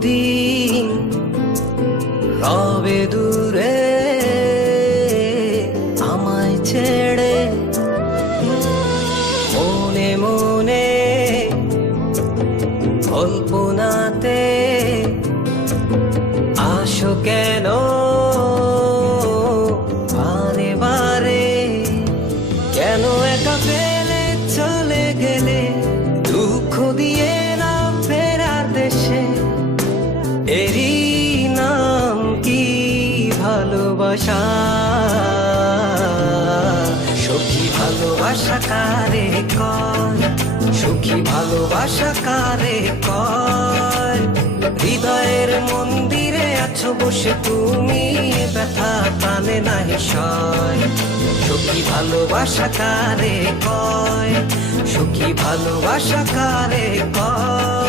কতদিন রবে দূরে আমায় ছেড়ে, মনে মনে কল্পনাতে আসো কেন বারে বারে, কেন একা ফেলে চলে গেলে দুঃখ দিয়ে না ফেরার দেশে, এরই নাম কি ভালোবাসা? সখী ভালোবাসা কারে কয়, সুখী ভালোবাসা কারে কয়? হৃদয়ের মন্দিরে আছো বসে তুমি, ব্যথা প্রাণে নাহি সয়। সুখী ভালোবাসা কারে কয়, সুখী ভালোবাসা কারে কয়?